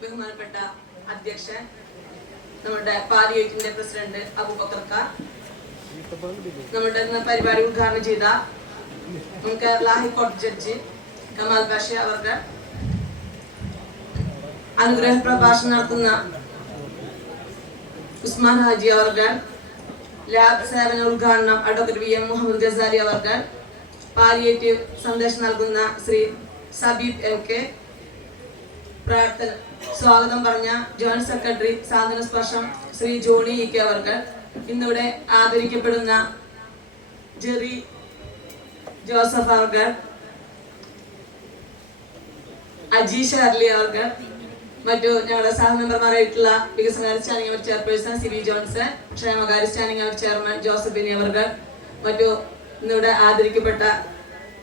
ബഹുമാനപ്പെട്ട അധ്യക്ഷൻ നമ്മുടെ പാലിയേറ്റിന്റെ പ്രസിഡന്റ് അബുബക്കർക്ക നമ്മുടെ പരിപാടി ഉദ്ഘാടനം ചെയ്ത കേരള ഹൈക്കോടതി ജഡ്ജി കമാൽ ബാഷ അവർക്ക് അനുഗ്രഹ പ്രഭാഷണം നടത്തുന്ന ഉസ്മാൻ ഹാജി അവർക്ക് ലാബ് സേവന ഉദ്ഘാടനം advocate V M Muhammad Ghazali അവർക്ക് പാലിയേറ്റീവ് സന്ദേശം നൽകുന്ന ശ്രീ സബീബ് എം കെ പ്രാർത്ഥന. സ്വാഗതം പറഞ്ഞ ജോയിന്റ് സെക്രട്ടറി സാധന സ്പർശം ശ്രീ ജോണി ഇ കെ അവർക്ക് ഇന്നിവിടെ ആദരിക്കപ്പെടുന്ന ജെറി ജോസഫ് അവർക്ക് അജി ഷാർലി അവർക്ക് മറ്റു ഞങ്ങളുടെ സഹ മെമ്പർമാരായിട്ടുള്ള വികസനകാര്യ സ്റ്റാൻഡിംഗ് അവർ ചെയർപേഴ്സൺ സിബി ജോൺസൺ ക്ഷേമകാര്യ സ്റ്റാൻഡിംഗ് അവർ ചെയർമാൻ ജോസഫിനി അവർക്ക് മറ്റു ഇന്നിവിടെ ആദരിക്കപ്പെട്ട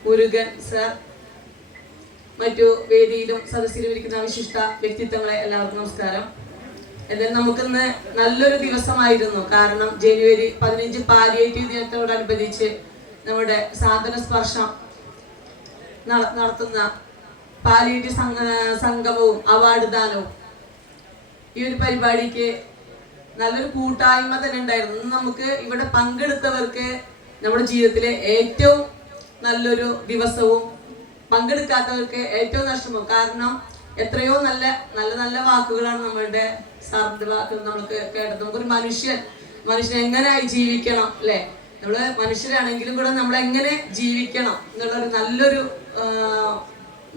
മുരുകൻ സർ മറ്റു വേദിയിലും സദസ്സിലും ഇരിക്കുന്ന വിശിഷ്ട വ്യക്തിത്വങ്ങളെ എല്ലാവർക്കും നമസ്കാരം. എന്നാൽ നമുക്കിന്ന് നല്ലൊരു ദിവസമായിരുന്നു. കാരണം ജനുവരി പതിനഞ്ച് പാലിയേറ്റീവ് ദിനത്തോടനുബന്ധിച്ച് നമ്മുടെ സാധന സ്പർശം നട- നടത്തുന്ന പാലിയേറ്റീവ് സംഗ- സംഗമവും അവാർഡ് ദാനവും ഈ ഒരു പരിപാടിക്ക് നല്ലൊരു കൂട്ടായ്മ തന്നെ ഉണ്ടായിരുന്നു. നമുക്ക് ഇവിടെ പങ്കെടുത്തവർക്ക് നമ്മുടെ ജീവിതത്തിലെ ഏറ്റവും നല്ലൊരു ദിവസവും പങ്കെടുക്കാത്തവർക്ക് ഏറ്റവും നഷ്ടമോ കാരണം എത്രയോ നല്ല നല്ല നല്ല വാക്കുകളാണ് നമ്മളുടെ സാറിന്റെ വാക്കുകൾ നമുക്ക് കേട്ടത്. നമുക്കൊരു മനുഷ്യൻ മനുഷ്യൻ എങ്ങനെ ജീവിക്കണം അല്ലെ? നമ്മൾ മനുഷ്യരാണെങ്കിലും കൂടെ നമ്മൾ എങ്ങനെ ജീവിക്കണം എന്നുള്ളൊരു നല്ലൊരു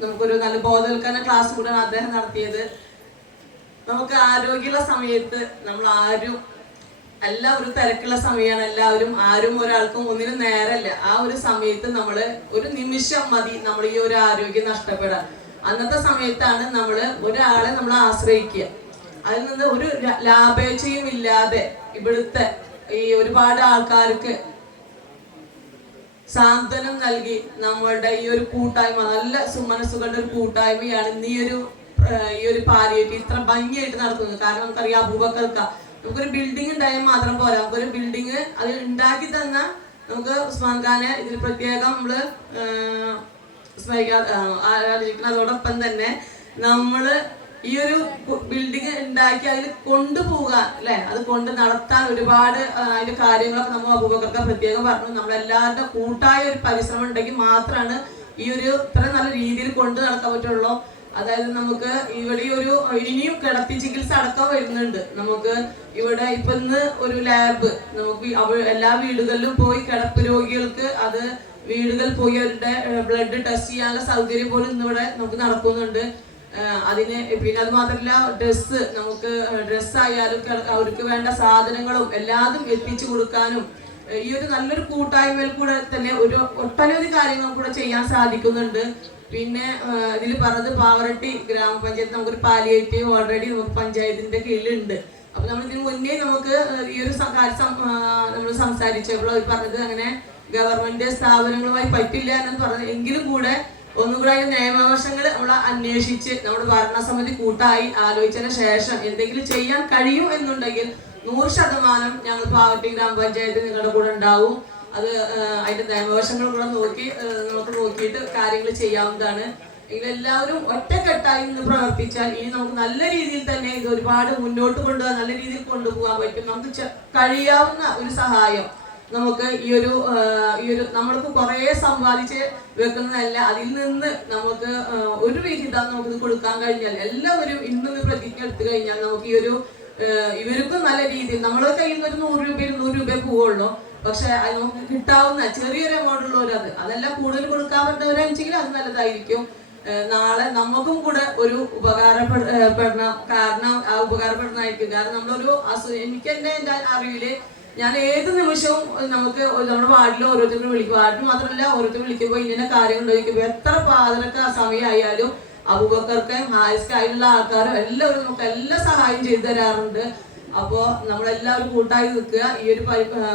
നമുക്കൊരു നല്ല ബോധവൽക്കരണ ക്ലാസ് കൂടെ അദ്ദേഹം നടത്തിയത്. നമുക്ക് ആരോഗ്യമുള്ള സമയത്ത് നമ്മൾ ആരും എല്ലാം ഒരു തിരക്കുള്ള സമയമാണ്. എല്ലാവരും ആരും ഒരാൾക്കും ഒന്നിനും നേരല്ല. ആ ഒരു സമയത്ത് നമ്മൾ ഒരു നിമിഷം മതി നമ്മൾ ഈ ഒരു ആരോഗ്യം നഷ്ടപ്പെടാൻ. അന്നത്തെ സമയത്താണ് നമ്മൾ ഒരാളെ നമ്മൾ ആശ്രയിക്കുക. അതിൽ നിന്ന് ഒരു ലാഭേച്ഛയും ഇല്ലാതെ ഇവിടുത്തെ ഈ ഒരുപാട് ആൾക്കാർക്ക് സാന്ത്വനം നൽകി നമ്മളുടെ ഈ ഒരു കൂട്ടായ്മ നല്ല സുമനസ്സുകളുടെ ഒരു കൂട്ടായ്മയാണ് ഈ ഒരു ഈ ഒരു പാലിയേറ്റ് ഇത്ര ഭംഗിയായിട്ട് നടത്തുന്നത്. കാരണം നമുക്കറിയാം അബൂബക്കർക്ക നമുക്കൊരു ബിൽഡിംഗ് ഉണ്ടായാൽ മാത്രം പോരാ. നമുക്കൊരു ബിൽഡിംഗ് അത് ഉണ്ടാക്കി തന്ന നമുക്ക് ഉസ്മാൻ ഖാനെ ഇതിൽ പ്രത്യേകം നമ്മൾ ആ, അതോടൊപ്പം തന്നെ നമ്മൾ ഈ ഒരു ബിൽഡിംഗ് ഉണ്ടാക്കി അതിൽ കൊണ്ടുപോവുക അല്ലെ? അത് കൊണ്ട് നടത്താൻ ഒരുപാട് അതിന്റെ കാര്യങ്ങളൊക്കെ നമ്മൾ അബൂബക്കർക്ക് പ്രത്യേകം പറഞ്ഞു. നമ്മളെല്ലാവരുടെ കൂട്ടായ ഒരു പരിശ്രമം ഉണ്ടെങ്കിൽ മാത്രമാണ് ഈ ഒരു ഇത്ര നല്ല രീതിയിൽ കൊണ്ടു നടക്കാൻ പറ്റുള്ളൂ. അതായത് നമുക്ക് ഇവിടെ ഒരു ഇനിയും കിടത്തി ചികിത്സ അടക്കം വരുന്നുണ്ട്. നമുക്ക് ഇവിടെ ഇപ്പൊ ഇന്ന് ഒരു ലാബ് നമുക്ക് എല്ലാ വീടുകളിലും പോയി കിടപ്പ് രോഗികൾക്ക് അത് വീടുകളിൽ പോയി അവരുടെ ബ്ലഡ് ടെസ്റ്റ് ചെയ്യാനുള്ള സൗകര്യം പോലും ഇന്നിവിടെ നമുക്ക് നടക്കുന്നുണ്ട്. അതിന് പിന്നെ അത് മാത്രമല്ല ഡ്രസ്സ് നമുക്ക് ഡ്രസ്സ് ആയാലും അവർക്ക് വേണ്ട സാധനങ്ങളും എല്ലാതും എത്തിച്ചു കൊടുക്കാനും ഈ ഒരു നല്ലൊരു കൂട്ടായ്മയിൽ കൂടെ തന്നെ ഒരു ഒട്ടനവധി കാര്യങ്ങൾ കൂടെ ചെയ്യാൻ സാധിക്കുന്നുണ്ട്. പിന്നെ ഇതിൽ പറഞ്ഞത് പാവറട്ടി ഗ്രാമപഞ്ചായത്ത് നമുക്കൊരു പാലിയേറ്റീവ് ഓൾറെഡി പഞ്ചായത്തിന്റെ കീഴിലുണ്ട്. അപ്പൊ നമ്മൾ ഇതിന് മുന്നേ നമുക്ക് ഈ ഒരു കാര്യം നമ്മൾ സംസാരിച്ചപ്പോൾ അവർ പറഞ്ഞത് അങ്ങനെ ഗവൺമെന്റ് സ്ഥാപനങ്ങളുമായി പറ്റില്ല എന്ന് പറഞ്ഞു എങ്കിലും കൂടെ ഒന്നുകൂടെ അതിന്റെ നിയമവശങ്ങൾ നമ്മൾ അന്വേഷിച്ച് നമ്മുടെ ഭരണസമിതി കൂട്ടായി ആലോചിച്ചതിന് ശേഷം എന്തെങ്കിലും ചെയ്യാൻ കഴിയും എന്നുണ്ടെങ്കിൽ നൂറ് ശതമാനം ഞങ്ങൾ പാവട്ടി ഗ്രാമപഞ്ചായത്ത് നിങ്ങളുടെ കൂടെ ഉണ്ടാവും. അത് അതിന്റെ നിയമവശങ്ങൾ കൂടെ നോക്കി നമുക്ക് നോക്കിയിട്ട് കാര്യങ്ങൾ ചെയ്യാവുന്നതാണ്. ഇതെല്ലാവരും ഒറ്റക്കെട്ടായി നിന്ന് പ്രവർത്തിച്ചാൽ ഇനി നമുക്ക് നല്ല രീതിയിൽ തന്നെ ഇത് ഒരുപാട് മുന്നോട്ട് കൊണ്ടുപോകാൻ നല്ല രീതിയിൽ കൊണ്ടുപോകാൻ പറ്റും. നമുക്ക് കഴിയാവുന്ന ഒരു സഹായം നമുക്ക് ഈ ഒരു ഈ ഒരു നമ്മൾക്ക് കുറേ സമ്പാദിച്ച് വെക്കുന്നതല്ല അതിൽ നിന്ന് നമുക്ക് ഒരു വിഹിതം നമുക്ക് ഇത് കൊടുക്കാൻ കഴിഞ്ഞാൽ എല്ലാവരും ഇന്ന് പ്രതിജ്ഞ എടുത്തു കഴിഞ്ഞാൽ നമുക്ക് ഈ ഒരു ഇവർക്കും നല്ല രീതിയിൽ നമ്മളെ കയ്യിൽ നിന്ന് ഒരു നൂറ് രൂപ ഇരുന്നൂറ് രൂപ പോവുള്ളൂ. പക്ഷെ കിട്ടാവുന്ന ചെറിയൊരു എമൗണ്ട് ഉള്ളവർ അത് അതെല്ലാം കൂടുതൽ കൊടുക്കാൻ പറ്റുന്നവരാണെങ്കിൽ അത് നല്ലതായിരിക്കും. നാളെ നമുക്കും കൂടെ ഒരു ഉപകാരപ്പെടണം കാരണം ഉപകാരപ്പെടുന്നതായിരിക്കും. കാരണം നമ്മളൊരു അസു എനിക്ക് എന്റെ എന്റെ അറിവിൽ ഞാൻ ഏത് നിമിഷവും നമുക്ക് നമ്മുടെ വാർഡിൽ ഓരോരുത്തരും വിളിക്കും. വാർഡിൽ മാത്രമല്ല ഓരോരുത്തരും വിളിക്കുമ്പോൾ ഇങ്ങനെ കാര്യങ്ങൾ ചോദിക്കുമ്പോൾ എത്ര പാതിരക്ക സമയമായാലും അബൂബക്കർക്ക് ഹാരിസ്ക്ക് അതിലുള്ള ആൾക്കാരും എല്ലാവരും നമുക്ക് എല്ലാ സഹായം ചെയ്തു തരാറുണ്ട്. അപ്പോൾ നമ്മളെല്ലാവരും കൂട്ടായി നിൽക്കുക. ഈ ഒരു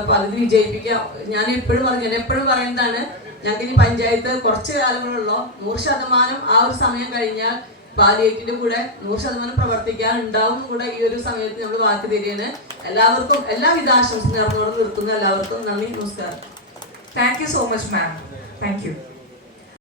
പദ്ധതി വിജയിപ്പിക്കുക. ഞാൻ എപ്പോഴും പറഞ്ഞു ഞാൻ എപ്പോഴും പറയുന്നതാണ് ഞങ്ങൾക്ക് ഇനി പഞ്ചായത്ത് കുറച്ച് കാലങ്ങളുള്ളൂ നൂറ് ശതമാനം ആ ഒരു സമയം കഴിഞ്ഞാൽ പാലിയേക്കിന്റെ കൂടെ നൂറ് ശതമാനം പ്രവർത്തിക്കാൻ ഉണ്ടാവും കൂടെ ഈ ഒരു സമയത്ത് നമ്മൾ വാക്ക് തരികയാണ്. എല്ലാവർക്കും എല്ലാവിധ ആശംസ നേർന്നോട് നിർത്തുന്നു. എല്ലാവർക്കും നന്ദി നമസ്കാരം. Thank you so much ma'am thank you.